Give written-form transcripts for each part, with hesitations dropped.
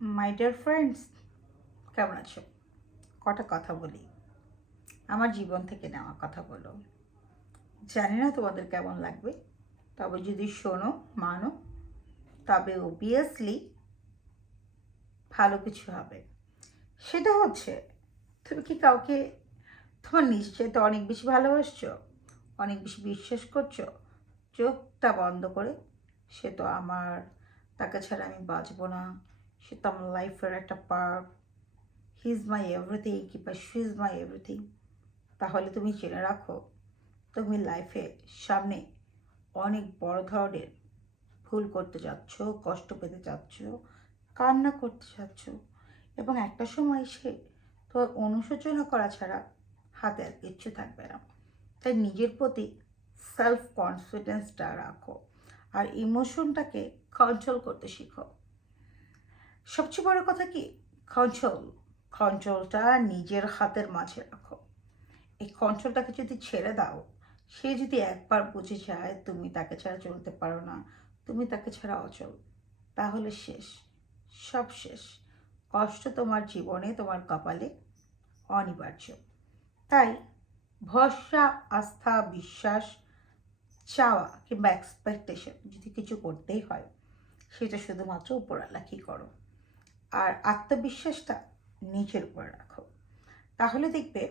My dear friends, কেমন আছো? কটা কথা বলি, আমার জীবন থেকে নেওয়া কথা বলো। জানি না তোমাদের কেমন লাগবে, তবে যদি শোনো মানো তবে অবভিয়াসলি ভালো কিছু হবে। সেটা হচ্ছে, তুমি কি কাউকে তোমার নিশ্চয় তো অনেক বেশি ভালোবাসছো, অনেক বেশি বিশ্বাস করছো, চোখটা বন্ধ করে সে তো আমার, তাকে ছাড়া আমি বাঁচবো না, সে তো আমার লাইফের একটা part, he is my everything কিংবা শি ইজ মাই এভরিথিং, তাহলে তুমি জেনে রাখো তুমি লাইফে সামনে অনেক বড় ধরনের ভুল করতে যাচ্ছ, কষ্ট পেতে যাচ্ছ, কান্না করতে যাচ্ছ, এবং একটা সময় এসে তোমার অনুশোচনা করা ছাড়া হাতে আর কিচ্ছু থাকবে না। তাই নিজের প্রতি সেলফ কনফিডেন্সটা রাখো আর ইমোশনটাকে কন্ট্রোল করতে শিখো। সবচেয়ে বড় কথা কি, কন্ট্রোলটা নিজের হাতের মাঝে রাখো। এই কন্ট্রোলটাকে যদি ছেড়ে দাও, সে যদি একবার বুঝে যায় তুমি তাকে ছাড়া চলতে পারো না, তুমি তাকে ছাড়া অচল, তাহলে শেষ, সব শেষ। কষ্ট তোমার জীবনে, তোমার কপালে অনিবার্য। তাই ভরসা, আস্থা, বিশ্বাস, চাওয়া কিংবা এক্সপেকটেশন যদি কিছু করতেই হয়, সেটা শুধুমাত্র উপরওয়ালাকেই করো। আর আত্মবিশ্বাসটা নিজের উপর রাখো, তাহলে দেখবে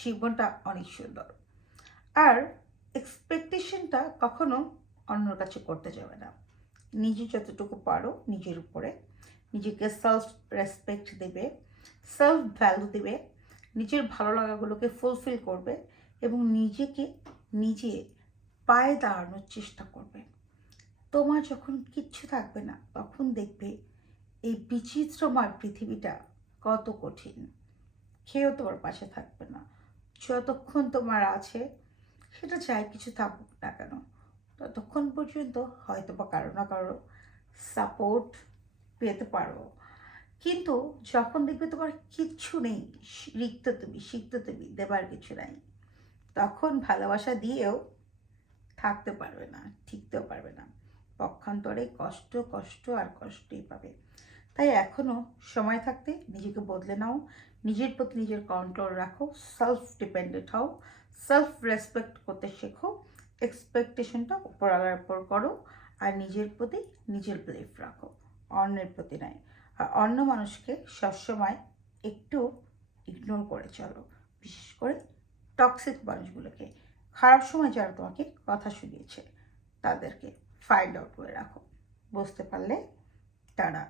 জীবনটা অনেক সুন্দর। আর এক্সপেকটেশনটা কখনো অন্যর কাছে করতে যাবে না। নিজে যতটুকু পারো নিজের উপরে, নিজেকে সেলফ রেসপেক্ট দেবে, সেলফ ভ্যালু দেবে, নিজের ভালো লাগাগুলোকে ফুলফিল করবে এবং নিজেকে নিজে পায়ে দাঁড়ানোর চেষ্টা করবে। তোমার যখন কিচ্ছু থাকবে না, তখন দেখবে এই বিচিত্রময় পৃথিবীটা কত কঠিন। কেউ তোমার পাশে থাকবে না। যতক্ষণ তোমার আছে, সেটা চাই কিছু থাকুক না কেন, ততক্ষণ পর্যন্ত হয়তো বা কারো না কারো সাপোর্ট পেতে পারো। কিন্তু যখন দেখবে তোমার কিচ্ছু নেই, সিক্ত তুমি দেবার কিছু নাই, তখন ভালোবাসা দিয়েও থাকতে পারবে না, টিকতেও পারবে না। পক্ষান্তরে কষ্ট কষ্ট আর কষ্টই পাবে। তাই এখনও সময় থাকতে নিজেকে বদলে নাও, নিজের প্রতি নিজের কন্ট্রোল রাখো, সেলফ ডিপেন্ডেন্ট হও, সেলফ রেসপেক্ট করতে শেখো, এক্সপেকটেশনটা উপরওয়ালার উপর করো, আর নিজের প্রতি নিজের বিলিফ রাখো, অন্যের প্রতি নয়। আর অন্য মানুষকে সবসময় একটু ইগনোর করে চলো, বিশেষ করে টক্সিক মানুষগুলোকে। খারাপ সময় যারা তোমাকে কথা শুনিয়েছে তাদেরকে ফাইন্ড আউট করে রাখো। বুঝতে পারলে? তারা